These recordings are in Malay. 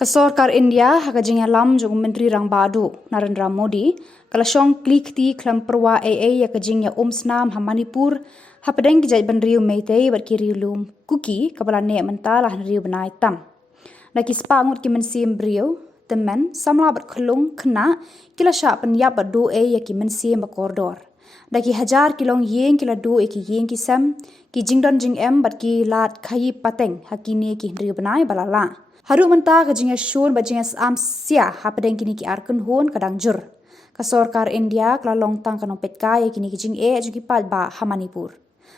Kesorkar India hakajing alam jong Menteri Rang Badu Narendra Modi kalasong klik ti klam perwa AA yakajing ya Snam ha Manipur hapadeng kijai banriu meitei berkiriu lum kuki kabala ne mentalah riu benai tam daki spangut ki mensim brio temen samla berkelung kena kila sya penyap badu yaki mensim bakordor daki hajar kilong yeng kila du ki yeng ki sam ki jingdon jing em ki lat khayi pateng hakini ki riu benai balala haru menta kajinga shun bajinga am sia hapadeng kini ki arkun hon kadang jur kasorkar India kala longtang kanong petka ya kini kijing juki palba ha Manipur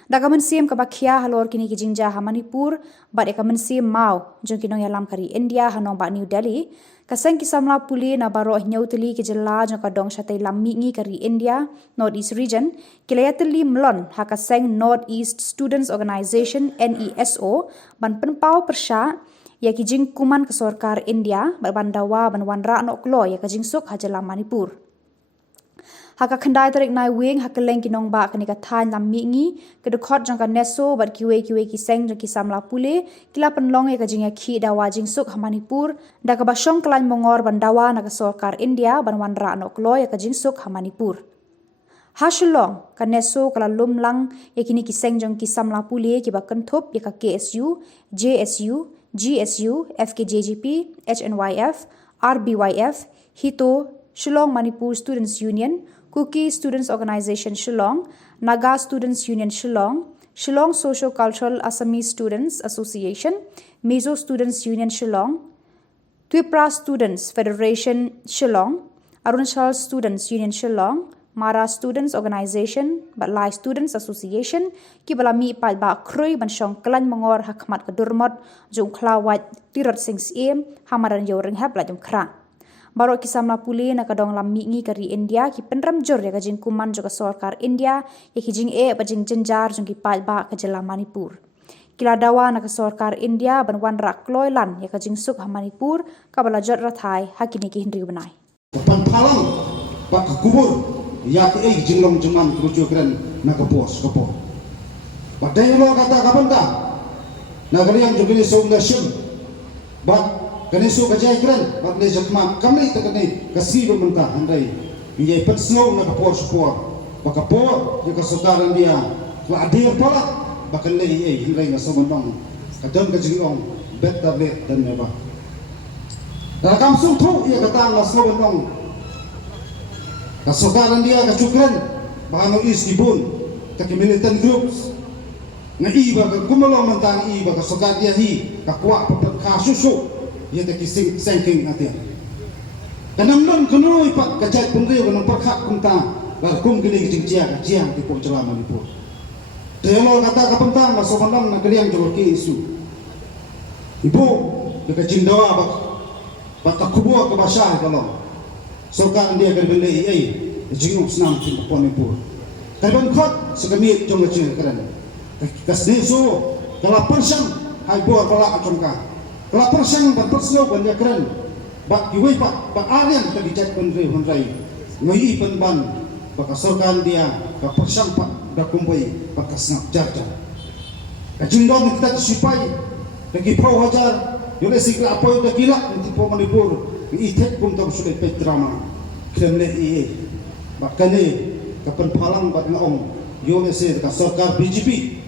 daga mensim ka bakhia halor kini kijing ja ha Manipur bat eka mensim mau jong kinong yalam kari India hanong ba New Delhi kaseng kisamla puli na baro nyauteli ki jela jong kadong shatai lammi kari India North East region kilayateli mlon ha kaseng North East Students Organization NESO ban penpau persya ya kijing kuman kesorkar India berbandawa banwanra nok lo ya kijing suk hajala Manipur haka khandai tarik nai wing hakeleng kinong ba kanika than lammi ngi kedekot jangka neso bar kiwe ki seng jang kisamla pule kila penlong ya kijing ya khi dawa jing suk ha Manipur da ka basong klan mongor bandawa na kesorkar India banwanra nok lo ya kijing suk ha Manipur Hashulong kaneso kala lumlang ya kini kiseng jang kisamla pule ki ba kenthop ya ka KSU JSU GSU, FKJGP, HNYF, RBYF, HITO, Shillong Manipur Students Union, Kuki Students Organization Shillong, Naga Students Union Shillong, Shillong Socio-Cultural Assamese Students Association, Mizo Students Union Shillong, Twipra Students Federation Shillong, Arunachal Students Union Shillong, Mara Students Organization, Batlai Students Association, ki balami pal ba krui ban syong kelan mengor hakmat kedurmot jung klawat tirot sings em hamaran yo reng hab la jom kra. Baro kisamla puli na kadong lammi ngi kari India ki penram jor ya kajing kuman jo sorkar India ya ki jing bajing jenjar jung ki pal ba ka jela Manipur. Kila dawa na sorkar India ban wan rak loilan ya kajing suk ha Manipur ka bala jot rathai hakini ki hindri benai. Pan palang pak kubur ya ke jinglong jeman kerucu keren na kapos kapo padai lo kata kapan ta nagari yang jogini so nation bat kani so kajai keren bat le jakma kami ta kani kasi bermentah andai ye pet snow na kapos sport bakapo ye kasokaran dia la adir pala bakan le hindai na so mandong kadam ka jinglong bet tablet dan neba rakam sung thu ye kata na so mandong kasokaran dia kacukran bahano is ibun kaki militant groups nga iba ka kumalo mentang iba kasokar dia hi kakwa papat kasusu ia taki sengking atia kanamnon kuno ipak kajat pungri kanang perkhak kumta larkum gini jingcia kajiang tipo jela Manipur telo kata kapentang masomanam na kaliang jorki isu ibu dekat jindawa bak takubua ke basah kalau sokan dia berbenda jinguk senam di Manipur. Tapi kot sekami jom macam keren. Kasih so kalau persang hai buat pala acungka. Kalau persang berperslo banyak keren. Bak kiwei bak alian kita dijat pendrai. Ngoi penban bak sokan dia bak persang pak dah kumpul bak senap jarjar. Kajindong kita disupai lagi pau hajar. Yole sikla apa itu gila di Manipur. Itet pun tak sulit petrama kremle bakane kapan palang bat ngaong yole se ka sarkar BJP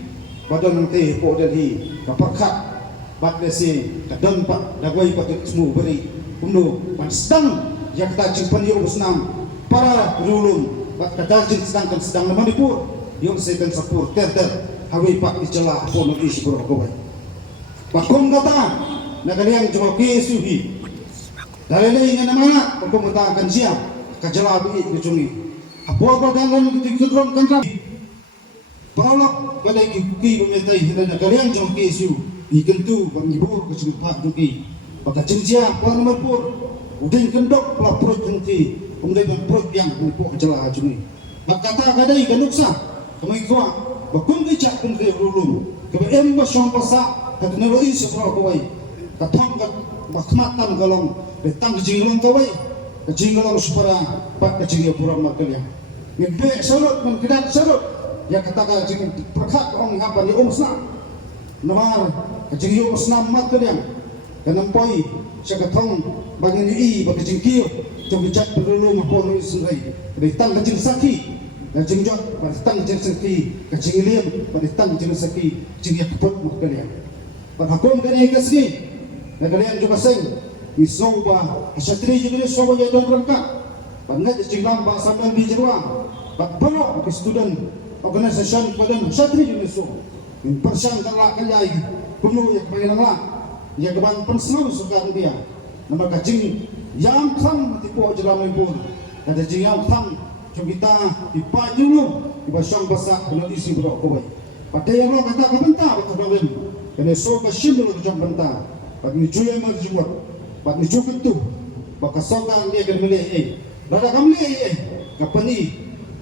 badan te po dari kapakhat bat le se kadon pa dagway pa smu beri uno pan sedang yak ta jimpan yo usnam para rulun bat kadal jing sedang na Manipur yo se kan sapur ter hawi pa ijala po no is bro ko bakong kata nagaliang jo kesuhi dalele nga namana pagkumutakan siya kajalabi kucungi apo dan dikudron kantra palok badai ki bumetai hina kalian jong kesu ikentu bangibur kesupat duki baka cincia kwa nomor pur udin kendok pelapur jengti umdai berprot yang untuk kajala jungi bakata kadai kanuksa kami kwa bakun dicak pun ke lulu ke em basong pasa teknologi sepro kawai katang bakmatan galong betang jinglong kawai jinglong supara pak kecil pura makalya ngebe sarut mengkedat sarut ya katakan jing perkhat ong ngapa ni omsna nomar kecil omsna makalya kanampoi siya katong bagay ni baka jingkiyo jong bijak perlu mapono isunray ditang kajing saki kajing jot ditang kajing saki kajing liam ditang kajing saki jing yakpot makalian paghakom kani kasni nagalian juga sing misoba asyatri juga soba ya don rangka pangat jinglam ba samlan di jerwang pagbalo student organisation padan asyatri juga so in persan kala kayai kuno yak pangilang ya keban personal suka dia nama kajing yang tham tipu jeram impun ada jing yang tham jom kita ipaju lu ibasang basak benar isi berok kobai pada yang lo kata ke benta betul betul kena so ka shimul jom benta bagi ni juya mal jumat bagi ni cukup tu baka sokan dia kan milih lada kamli kapani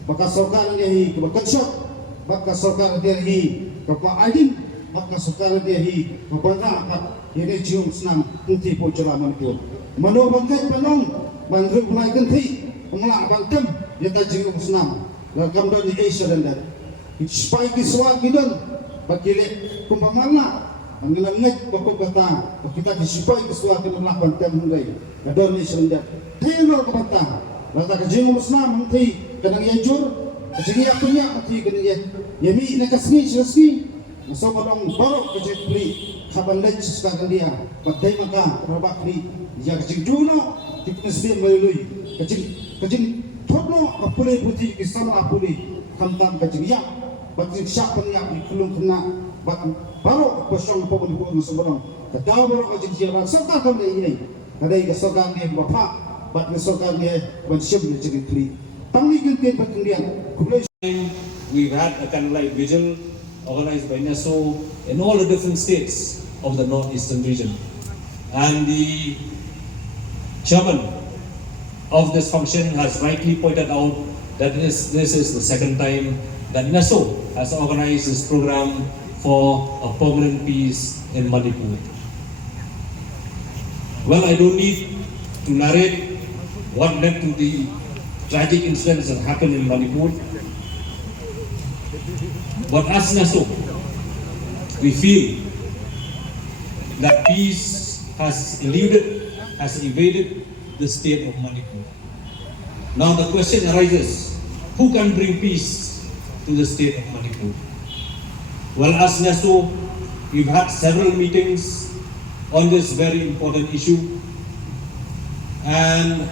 baka sokan dia hi baka shot baka sokan dia hi kapa adin baka sokan dia hi kapa ini cium senang nanti pocola manipur mano bangkai panong bandruk naikkan thi pengelak bangkem ya ta cium senang lakam dan di Asia dan dat spike kiswa gidan bakile kumpamana angilan nget bako kata kita di spike kiswa gidan lak bangkem hundai adon ni sendat tenor kata lata ka cium senang nanti kadang yanjur kajing ya punya nanti kadang ya mi na kasni sini so balong baru kejepli kaban lej sekarang dia pakai maka robak ni ya kecil juno diknesbi melalui kecil thotno apule putih kisama apule kamtam kecil ya batin siapa yang dikulung kena baru kosong pokok di bawah sebenarnya kadang baru kecil siapa serta kau ini kadai kesokan dia bapak bat kesokan dia bersiap dia cerita tangi kintin berkendian kumulai. We've had a kind of like vigil organized by NESO in all the different states of the northeastern region. And the chairman of this function has rightly pointed out that this is the second time that NESO has organized this program for a permanent peace in Manipur. Well, I don't need to narrate what led to the tragic incidents that happened in Manipur. But as NESO, we feel that peace has evaded the state of Manipur. Now the question arises, who can bring peace to the state of Manipur? Well, as NESO, we've had several meetings on this very important issue, and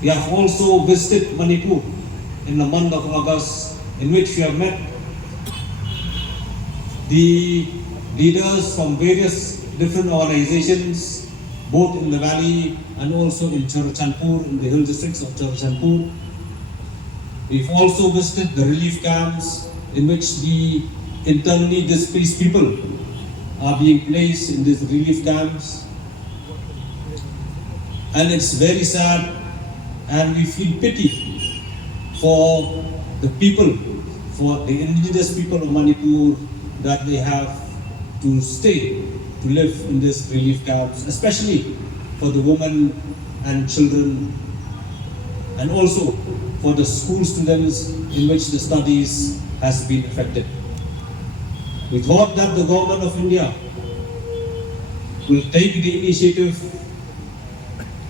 we have also visited Manipur in the month of August, in which we have met the leaders from various different organizations, both in the valley and also in Chorchandpur, in the hill districts of Chorchandpur. We've also visited the relief camps in which the internally displaced people are being placed in these relief camps. And it's very sad, and we feel pity for the people, for the indigenous people of Manipur, that they have to stay, to live in these relief camps, especially for the women and children, and also for the school students in which the studies has been affected. We thought that the government of India will take the initiative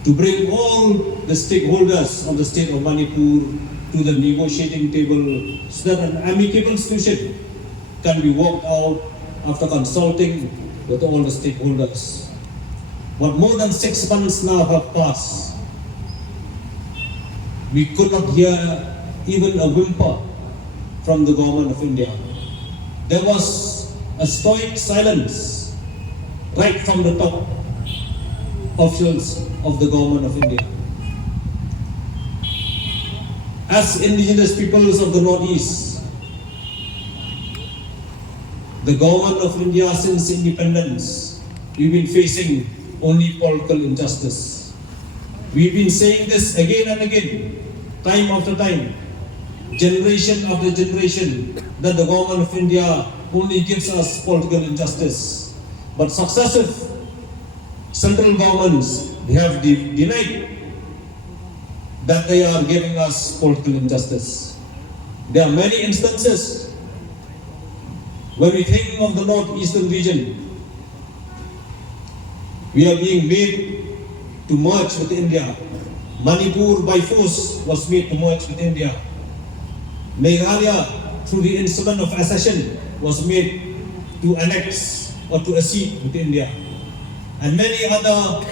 to bring all the stakeholders of the state of Manipur to the negotiating table so that an amicable solution can be worked out after consulting with all the stakeholders. But more than 6 months now have passed. We could not hear even a whimper from the government of India. There was a stoic silence right from the top officials of the government of India. As indigenous peoples of the Northeast, the government of India since independence, we've been facing only political injustice. We've been saying this again and again, time after time, generation after generation, that the government of India only gives us political injustice. But successive central governments, they have denied that they are giving us political injustice. There are many instances when we think of the northeastern region, we are being made to merge with India. Manipur by force was made to merge with India. Meghalaya, through the instrument of accession, was made to annex or to accede with India. And many other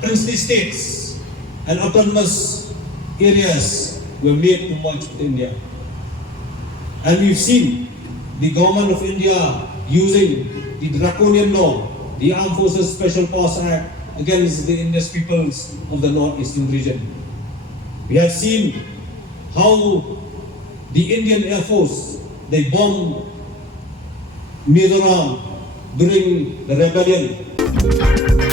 princely states and autonomous areas were made to merge with India. And we've seen the government of India using the draconian law, the Armed Forces Special Powers Act, against the indigenous peoples of the northeastern region. We have seen how the Indian Air Force, they bombed Mizoram during the rebellion.